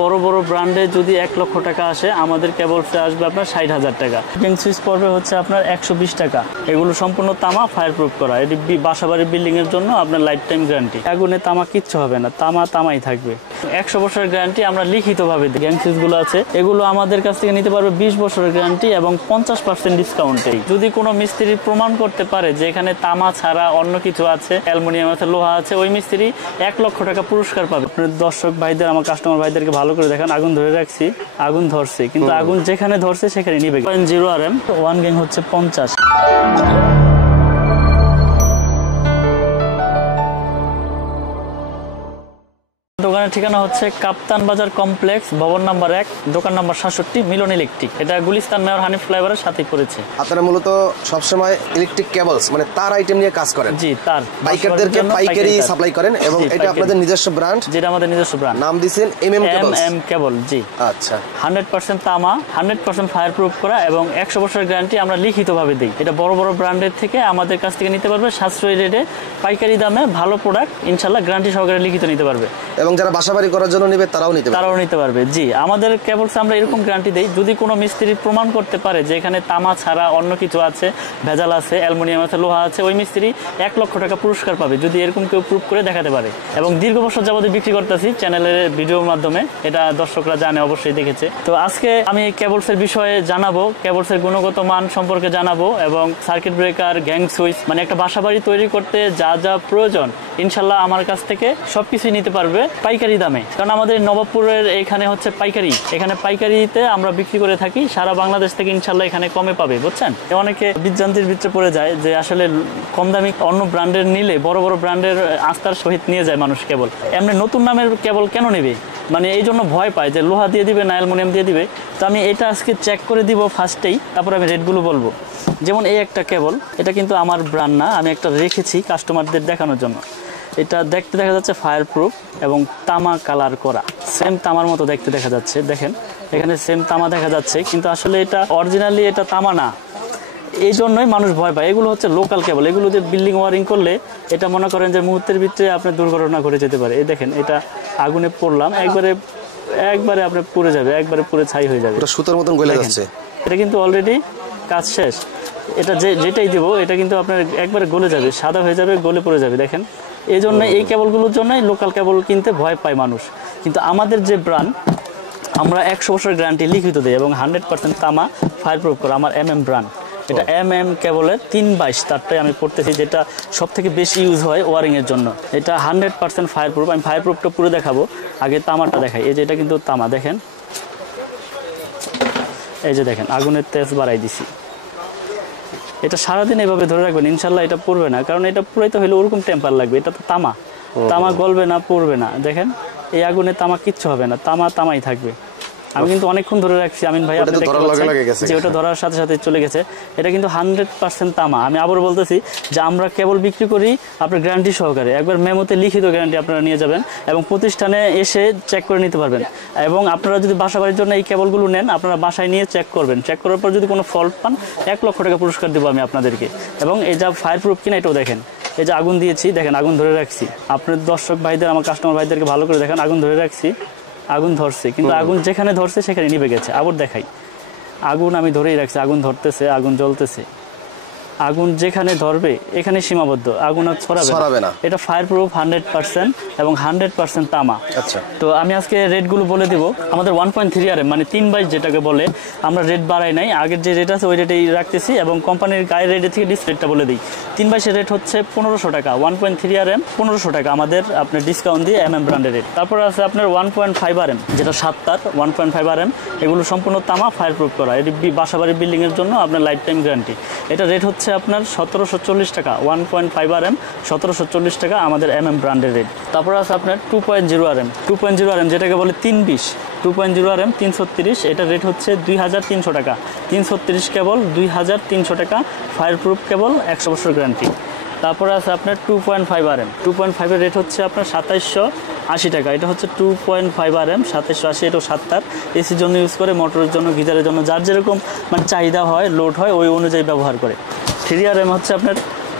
বড় বড় ব্র্যান্ডে যদি 1 লক্ষ টাকা আসে, আমাদের কেবলসে আসবে আপনার 60,000 টাকা। গ্যাং সুইচ পড়বে হচ্ছে আপনার 120 টাকা। এগুলো সম্পূর্ণ তামা, ফায়ার প্রুফ করা। এটি বাসাবাড়ির বিল্ডিং এর জন্য আপনার লাইফ টাইম গ্যারান্টি। আগুনে তামা কিচ্ছু হবে না, তামাই থাকবে। 100 বছরের গ্যারান্টি আমরা লিখিতভাবে দিই। গ্যাং সুইচ গুলো আছে, এগুলো আমাদের কাছ থেকে নিতে পারবে 20 বছরের গ্যারান্টি এবং 50% ডিসকাউন্টে। যদি কোনো মিস্ত্রি প্রমাণ করতে পারে যে এখানে তামা ছাড়া অন্য কিছু আছে, অ্যালুমিনিয়াম আছে, লোহা আছে, ওই মিস্ত্রি 1 লক্ষ টাকা পুরস্কার পাবে। আপনার দর্শক ভাইদের, আমার কাস্টমার ভাইদেরকে ভালো করে দেখেন। আগুন ধরে রাখছি, আগুন ধরছে, কিন্তু আগুন যেখানে ধরছে সেখানে নিবে। 0 RM 1 গ্যাং হচ্ছে 50। দোকানের ঠিকানা হচ্ছে কাপ্তান বাজার কমপ্লেক্স, ভবন নাম্বার 1, দোকান নাম্বার 67, মিলন ইলেকট্রিক। এটা গুলিস্তান মেয়র হানিফ ফ্লাইওভারের সাথেই পড়েছে। আপনারা মূলত সবসময় ইলেকট্রিক কেবলস মানে তার আইটেম নিয়ে কাজ করেন? জি, তার বাইকারদেরকে পাইকারি সাপ্লাই করেন এবং এটা আপনাদের নিজস্ব ব্র্যান্ড? যেটা আমাদের নিজস্ব ব্র্যান্ড। নাম দিয়েছেন এম কেবল। জি, আচ্ছা। 100% তামা, 100% ফায়ার প্রুফ করা এবং 100 বছরের গ্যারান্টি আমরা লিখিতভাবে দিই। এটা বড় বড় ব্র্যান্ডের থেকে আমাদের কাছ থেকে নিতে পারবে সাশ্রয়ী রেটে, পাইকারি দামে, ভালো প্রোডাক্ট, ইনশাআল্লাহ গ্যারান্টি সহকারে লিখিত নিতে পারবে। এবং যারা বাসাবাড়ি করার জন্য নেবে তারাও নিতে পারবে। জি, আমাদের কেবলস আমরা এরকম গ্যারান্টি দেই, যদি কোনো মিস্ত্রি প্রমাণ করতে পারে যে এখানে তামা ছাড়া অন্য কিছু আছে, ভেজাল আছে, অ্যালুমিনিয়াম আছে, লোহা আছে, ওই মিস্ত্রি 1 লক্ষ টাকা পুরস্কার পাবে যদি এরকম কেউ প্রুফ করে দেখাতে পারে। এবং দীর্ঘ বছর যাবতীয় বিক্রি করতেছি চ্যানেলের ভিডিওর মাধ্যমে, এটা দর্শকরা জানে, অবশ্যই দেখেছে। তো আজকে আমি কেবলসের বিষয়ে জানাবো, কেবলসের গুণগত মান সম্পর্কে জানাবো এবং সার্কিট ব্রেকার, গ্যাং সুইচ, মানে একটা বাসাবাড়ি তৈরি করতে যা যা প্রয়োজন ইনশাল্লাহ আমার কাছ থেকে সবকিছুই নিতে পারবে পাইকারি দামে। কারণ আমাদের নবাবপুরের এখানে হচ্ছে পাইকারি, এখানে পাইকারিতে আমরা বিক্রি করে থাকি। সারা বাংলাদেশ থেকে ইনশাল্লাহ এখানে কমে পাবে, বুঝছেন। অনেকে বিভ্রান্তির ভিতরে পড়ে যায় যে আসলে কম দামি অন্য ব্র্যান্ডের নিলে, বড় বড় ব্র্যান্ডের আস্থার সহিত নিয়ে যায় মানুষ কেবল। এমনি নতুন নামের কেবল কেন নেবে, মানে এই জন্য ভয় পায় যে লোহা দিয়ে দিবে না অ্যালুমিনিয়াম দিয়ে দিবে। তো আমি এটা আজকে চেক করে দিব ফার্স্টেই, তারপর আমি রেটগুলো বলবো। যেমন এই একটা কেবল, এটা কিন্তু আমার ব্র্যান্ড না, আমি একটা রেখেছি কাস্টমারদের দেখানোর জন্য। এটা দেখতে দেখা যাচ্ছে ফায়ার প্রুফ এবং তামা কালার করা, সেম তামার মতো দেখতে দেখা যাচ্ছে। দেখেন এখানে সেম তামা দেখা যাচ্ছে, কিন্তু আসলে এটা অরিজিনালি এটা তামা না। এই জন্যই মানুষ ভয় পায়। এগুলো হচ্ছে লোকাল কেবল, এগুলো দিয়ে বিল্ডিং ওয়ারিং করলে এটা মনে করেন যে মুহূর্তের ভিতরে আপনার দুর্ঘটনা ঘটে যেতে পারে। এই দেখেন, এটা আগুনে পড়লাম, একবারে আপনার পুড়ে যাবে, একবারে পুড়ে ছাই হয়ে যাবে, সুতোর মতন গলে যাচ্ছে। এটা কিন্তু অলরেডি কাজ শেষ। এটা যেটাই দিব এটা কিন্তু আপনার একবারে গলে যাবে, সাদা হয়ে যাবে, গলে পড়ে যাবে। দেখেন, এই জন্য এই কেবলগুলোর জন্যই লোকাল কেবল কিনতে ভয় পায় মানুষ। কিন্তু আমাদের যে ব্র্যান্ড, আমরা 100 বছরের গ্যারান্টি লিখিত দিই এবং 100% তামা, ফায়ার প্রুফ করা। আমার ব্র্যান্ড, এটা কেবলের 322 তারটাই আমি পড়তেছি, যেটা সব থেকে বেশি ইউজ হয় ওয়ারিং এর জন্য। এটা 100% ফায়ার প্রুফ। আমি ফায়ার প্রুফটা পুরো দেখাবো, আগে তামাটা দেখাই। এই যে এটা কিন্তু তামা, দেখেন, এই যে দেখেন আগুনের তেজ বাড়াই দিছি। এটা সারাদিন এভাবে ধরে রাখবেন, ইনশাল্লাহ এটা পড়বে না। কারণ এটা পুরাইতে হলে ওরকম টেম্পার লাগবে, এটা তো তামা গলবে না, পড়বে না। দেখেন এই আগুনে তামা কিচ্ছু হবে না, তামাই থাকবে। আমি কিন্তু অনেকক্ষণ ধরে রাখছি আমিন ভাই, যে ওটা ধরার সাথে সাথে চলে গেছে। এটা কিন্তু 100% তামা। আমি আবার বলতেছি যে আমরা কেবল বিক্রি করি আপনার গ্যারান্টি সহকারে, একবার মেমোতে লিখিত গ্যারান্টি আপনারা নিয়ে যাবেন এবং প্রতিষ্ঠানে এসে চেক করে নিতে পারবেন। এবং আপনারা যদি বাসাবাড়ির জন্য এই কেবলগুলো নেন, আপনারা বাসায় নিয়ে চেক করবেন। চেক করার পর যদি কোনো ফল্ট পান, 1 লক্ষ টাকা পুরস্কার দেবো আমি আপনাদেরকে। এবং এই যা ফায়ার প্রুফ কিনা এটাও দেখেন, এই যে আগুন দিয়েছি, দেখেন আগুন ধরে রাখছি। আপনার দর্শক ভাইদের, আমার কাস্টমার ভাইদেরকে ভালো করে দেখেন, আগুন ধরে রাখছি, আগুন ধরছে, কিন্তু আগুন যেখানে ধরছে সেখানে নিভে গেছে। আবার দেখাই, আগুন আমি ধরেই রাখছি, আগুন ধরতেছে, আগুন জ্বলতেছে। আগুন যেখানে ধরবে এখানে সীমাবদ্ধ, আগুন আর ছড়াবে না। এটা ফায়ার প্রুফ 100% এবং 100% তামা। আচ্ছা, তো আমি আজকে রেটগুলো বলে দিব। আমাদের 1.3 RM মানে 322 যেটাকে বলে, আমরা রেট বাড়াই নাই, আগের যে রেট আছে ওই রেটেই রাখতেছি এবং কোম্পানির গায়ের রেটে থেকে ডিসপ্লেটা বলে দিই। 322 রেট হচ্ছে 1500 টাকা, 1.3 RM 1500 টাকা আমাদের আপনার ডিসকাউন্ট দিয়ে ব্র্যান্ডের রেট। তারপর আছে আপনার 1.5 RM, যেটা 7 তার 1.5 RM, এগুলো সম্পূর্ণ তামা, ফায়ার প্রুফ করা। এটি বাসাবাড়ির বিল্ডিং এর জন্য আপনার লাইফ টাইম গ্যারান্টি। এটা রেট হচ্ছে আপনার 1740 টাকা, 1.5 RM 1740 টাকা আমাদের ব্র্যান্ডের রেট। তারপর আছে আপনার 2.0 RM, যেটাকে বলে 320, 2.0 RM 330, এটা রেট হচ্ছে 2300 টাকা। 330 কেবল 2300 টাকা, ফায়ার প্রুফ কেবল, 100 বছর গ্যারান্টি। তারপরে আছে আপনার 2.5 RM, 2.5 এর রেট হচ্ছে আপনার 2780 টাকা। এটা হচ্ছে 2.5 RM 2780, এটাও 7 তার, এসির জন্য ইউজ করে, মোটরের জন্য, গিজারের জন্য, যার যেরকম মানে চাহিদা হয়, লোড হয়, ওই অনুযায়ী ব্যবহার করে। 3 RM হচ্ছে আপনার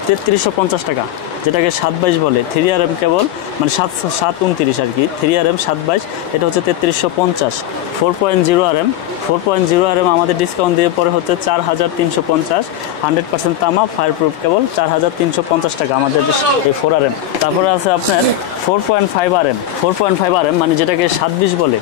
3350 টাকা, যেটাকে 722 বলে, 3RM কেবল, মানে 729 আর কি, 3RM 722, এটা হচ্ছে 3350। 4.0RM 4.0RM আমাদের ডিসকাউন্ট দিয়ে পরে হচ্ছে 4350, 100% তামা, ফায়ারপ্রুফ কেবল 4350 টাকা আমাদের এই 4RM। তারপরে আছে আপনার 4.5RM 4.5RM মানে যেটাকে 720 বলে,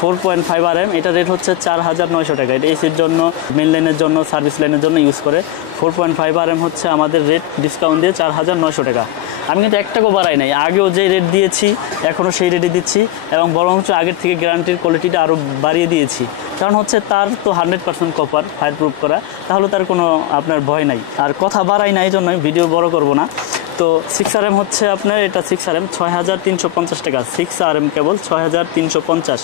4.5RM, এটা রেট হচ্ছে 4900 টাকা। এটা এসির জন্য, মেন লাইনের জন্য, সার্ভিস লাইনের জন্য ইউজ করে। 4.5RM হচ্ছে আমাদের রেট ডিসকাউন্ট দিয়ে 4900 টাকা। আমি কিন্তু 1 টাকাও বাড়াই নাই, আগেও যে রেট দিয়েছি এখনও সেই রেটে দিচ্ছি, এবং বরঞ্চ আগের থেকে গ্যারান্টির কোয়ালিটিটা আরও বাড়িয়ে দিয়েছি। কারণ হচ্ছে তার তো 100% কপার, ফায়ারপ্রুফ করা, তাহলে তার কোনো আপনার ভয় নাই। আর কথা বাড়াই না, এই জন্যই ভিডিও বড় করব না। তো 6RM হচ্ছে আপনার, এটা 6RM 6350 টাকা, 6RM কেবল 6350।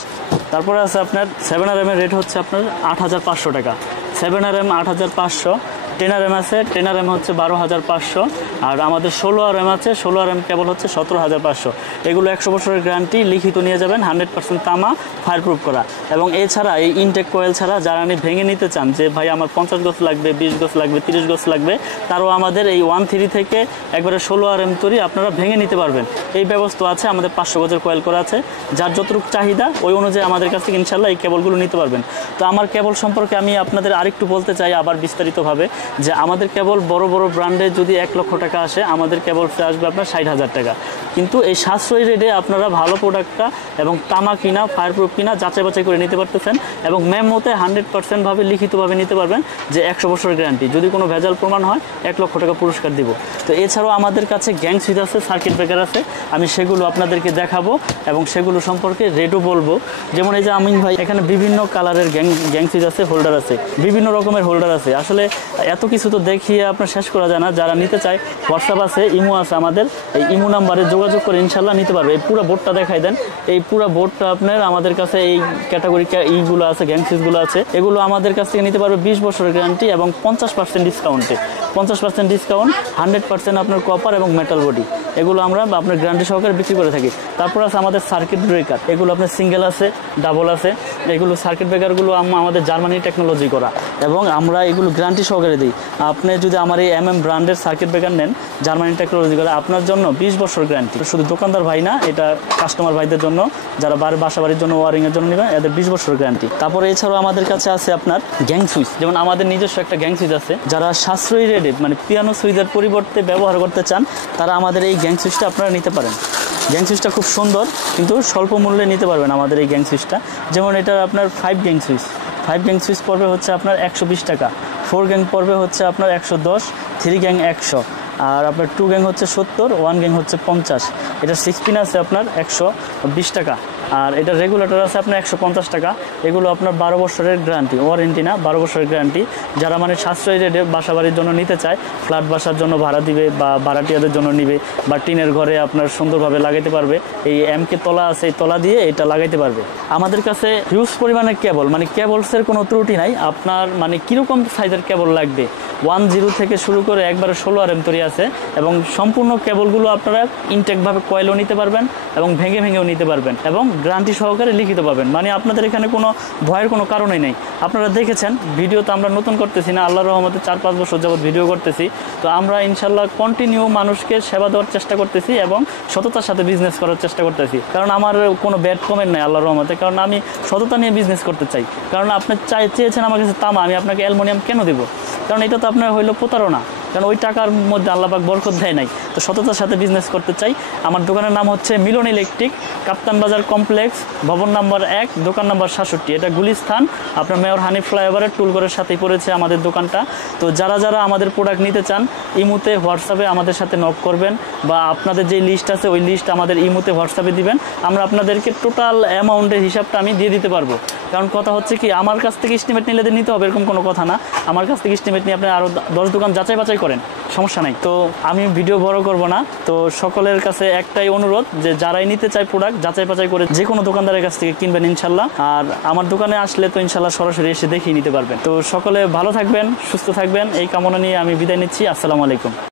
তারপরে আছে আপনার 7RM এর রেট হচ্ছে আপনার 8500 টাকা, 7RM 8500। 10RM আছে, 10RM হচ্ছে 12500, আর আমাদের 16RM আছে, 16RM কেবল হচ্ছে 17500। এগুলো 100 বছরের গ্যারান্টি, লিখিত নিয়ে যাবেন, 100% তামা, ফায়ারপ্রুফ করা। এবং এছাড়া এই ইনটেক কয়েল ছাড়া যারা ভেঙে নিতে চান যে ভাই আমার 50 গজ লাগবে, 20 গজ লাগবে, 30 গজ লাগবে, তারও আমাদের এই 13 থেকে একবারে 16RM তৈরি আপনারা ভেঙে নিতে পারবেন, এই ব্যবস্থা আছে। আমাদের 500 গজের কয়েল করা আছে, যার যতটুকু চাহিদা ওই অনুযায়ী আমাদের কাছ থেকে ইনশাল্লাহ এই কেবলগুলো নিতে পারবেন। তো আমার কেবল সম্পর্কে আমি আপনাদের আরেকটু বলতে চাই আবার বিস্তারিতভাবে, যে আমাদের কেবল বড় বড় ব্র্যান্ডে যদি 1 লক্ষ টাকা আসে, আমাদের কেবল আসবে আপনার 60,000 টাকা। কিন্তু এই সাশ্রয়ী রেটে আপনারা ভালো প্রোডাক্টটা এবং তামা কিনা, ফায়ারপ্রুফ কিনা যাচাই বাছাই করে নিতে পারতেছেন, এবং মেমোতে 100% ভাবে লিখিতভাবে নিতে পারবেন যে 100 বছরের গ্যারান্টি, যদি কোনো ভেজাল প্রমাণ হয় 1 লক্ষ টাকা পুরস্কার দিব। তো এছাড়াও আমাদের কাছে গ্যাং সুইচ আছে, সার্কিট ব্রেকার আছে, আমি সেগুলো আপনাদেরকে দেখাবো এবং সেগুলো সম্পর্কে রেটও বলবো। যেমন এই যে আমিন ভাই, এখানে বিভিন্ন কালারের গ্যাং সুইচ আছে, হোল্ডার আছে, বিভিন্ন রকমের হোল্ডার আছে। আসলে এত কিছু তো দেখিয়ে আপনার শেষ করা যায় না। যারা নিতে চায়, হোয়াটসঅ্যাপ আছে, ইমো আছে আমাদের, এই ইমো নাম্বারে যোগাযোগ করে ইনশাল্লাহ নিতে পারবে। এই পুরো বোর্ডটা দেখাই দেন, এই পুরো বোর্ডটা আপনার আমাদের কাছে এই ক্যাটাগরি এইগুলো আছে, গ্যাং সুইচগুলো আছে, এগুলো আমাদের কাছ থেকে নিতে পারবে 20 বছরের গ্যারান্টি এবং 50% ডিসকাউন্টে, 50% ডিসকাউন্ট, 100% আপনার কপার এবং মেটাল বডি, এগুলো আমরা আপনার গ্যারান্টি সহকারে বিক্রি করে থাকি। তারপর আছে আমাদের সার্কিট ব্রেকার, এগুলো আপনার সিঙ্গেল আছে, ডাবল আছে। এগুলো সার্কিট ব্রেকারগুলো আমাদের জার্মানি টেকনোলজি করা, এবং আমরা এগুলো গ্যারান্টি সহকারে দিই। আপনি যদি আমার এই ব্র্যান্ডের সার্কিট ব্রেকার নেন, জার্মানি টেকনোলজি করা, আপনার জন্য 20 বছর গ্যারান্টি। শুধু দোকানদার ভাই না, এটা কাস্টমার ভাইদের জন্য, যারা বাসা বাড়ির জন্য, ওয়ারিংয়ের জন্য নেবেন, এদের 20 বছর গ্যারান্টি। তারপরে এছাড়াও আমাদের কাছে আছে আপনার গ্যাং সুইচ, যেমন আমাদের নিজস্ব একটা গ্যাং সুইচ আছে। যারা সাশ্রয়ী রেটে মানে পিয়ানো সুইচের পরিবর্তে ব্যবহার করতে চান, তারা আমাদের এই গ্যাং সুইচটা আপনারা নিতে পারেন। গ্যাং সুইচটা খুব সুন্দর, কিন্তু স্বল্প মূল্যে নিতে পারবেন আমাদের এই গ্যাং সুইচটা। যেমন এটা আপনার 5 গ্যাং সুইচ, 5 গ্যাং সুইচ পড়বে হচ্ছে আপনার 120 টাকা, 4 গ্যাং পড়বে হচ্ছে আপনার 110, 3 গ্যাং 100, আর আপনার 2 গ্যাং হচ্ছে 70, 1 গ্যাং হচ্ছে 50। এটা 6 পিন আছে আপনার 120 টাকা, আর এটা রেগুলেটর আছে আপনার 150 টাকা। এগুলো আপনার 12 বছরের গ্যারান্টি, ওয়ারেন্টি না, 12 বছরের গ্যারান্টি। যারা মানে সাশ্রয়ী রেটে বাসা বাড়ির জন্য নিতে চায়, ফ্ল্যাট বাসার জন্য ভাড়া দিবে বা ভাড়াটিয়াদের জন্য নিবে, বা টিনের ঘরে আপনার সুন্দরভাবে লাগাইতে পারবে, এই এমকে তলা আছে, এই তলা দিয়ে এটা লাগাইতে পারবে। আমাদের কাছে হিউজ পরিমাণে কেবল, মানে কেবলসের কোনো ত্রুটি নাই। আপনার মানে কীরকম সাইজের কেবল লাগবে, 10 থেকে শুরু করে একবারে 16RM তৈরি আছে, এবং সম্পূর্ণ কেবলগুলো আপনারা ইনটেকভাবে কয়েলও নিতে পারবেন এবং ভেঙেও নিতে পারবেন, এবং গ্যারান্টি সহকারে লিখিত পাবেন। মানে আপনাদের এখানে কোনো ভয়ের কোনো কারণই নেই। আপনারা দেখেছেন ভিডিও তো আমরা নতুন করতেছি না, আল্লাহর রহমতে 4-5 বছর যাবত ভিডিও করতেছি। তো আমরা ইনশাল্লাহ কন্টিনিউ মানুষকে সেবা দেওয়ার চেষ্টা করতেছি এবং সততার সাথে বিজনেস করার চেষ্টা করতেছি। কারণ আমার কোনো ব্যাড কমেন্ট নাই আল্লাহর রহমতে, কারণ আমি সততা নিয়ে বিজনেস করতে চাই। কারণ আপনি চেয়েছেন আমার কাছে তামা, আমি আপনাকে অ্যালুমিনিয়াম কেন দেবো? কারণ এটা তো আপনার হইলো প্রতারণা, কারণ ওই টাকার মধ্যে আল্লাহ পাক বরকত দেয় নাই। তো সততার সাথে বিজনেস করতে চাই। আমার দোকানের নাম হচ্ছে মিলন ইলেকট্রিক, কাপ্তান বাজার কমপ্লেক্স, ভবন নাম্বার 1, দোকান নাম্বার 67, এটা গুলিস্তান, আপনার মেয়র হানিফ ফ্লাইওভারের টুলঘরের সাথেই পড়েছে আমাদের দোকানটা। তো যারা আমাদের প্রোডাক্ট নিতে চান, ইমুতে হোয়াটসঅ্যাপে আমাদের সাথে নক করবেন, বা আপনাদের যে লিস্ট আছে ওই লিস্ট আমাদের ইমুতে হোয়াটসঅ্যাপে দিবেন, আমরা আপনাদেরকে টোটাল অ্যামাউন্টের হিসাবটা আমি দিয়ে দিতে পারবো। কারণ কথা হচ্ছে কি, আমার কাছ থেকে এস্টিমেট নিলে নিতে হবে এরকম কোনো কথা না। আমার কাছ থেকে এস্টিমেট নিয়ে আপনি আরও 10 দোকান যাচাই বাছাই করেন, সমস্যা নাই। তো আমি ভিডিও বড় করব না। তো সকলের কাছে একটাই অনুরোধ, যে যারাই নিতে চায় প্রোডাক্ট যাচাই বাছাই করে যে কোনো দোকানদারের কাছ থেকে কিনবেন ইনশাল্লাহ। আর আমার দোকানে আসলে তো ইনশাল্লাহ সরাসরি এসে দেখিয়ে নিতে পারবেন। তো সকলে ভালো থাকবেন, সুস্থ থাকবেন, এই কামনা নিয়ে আমি বিদায় নিচ্ছি। আসসালামু আলাইকুম।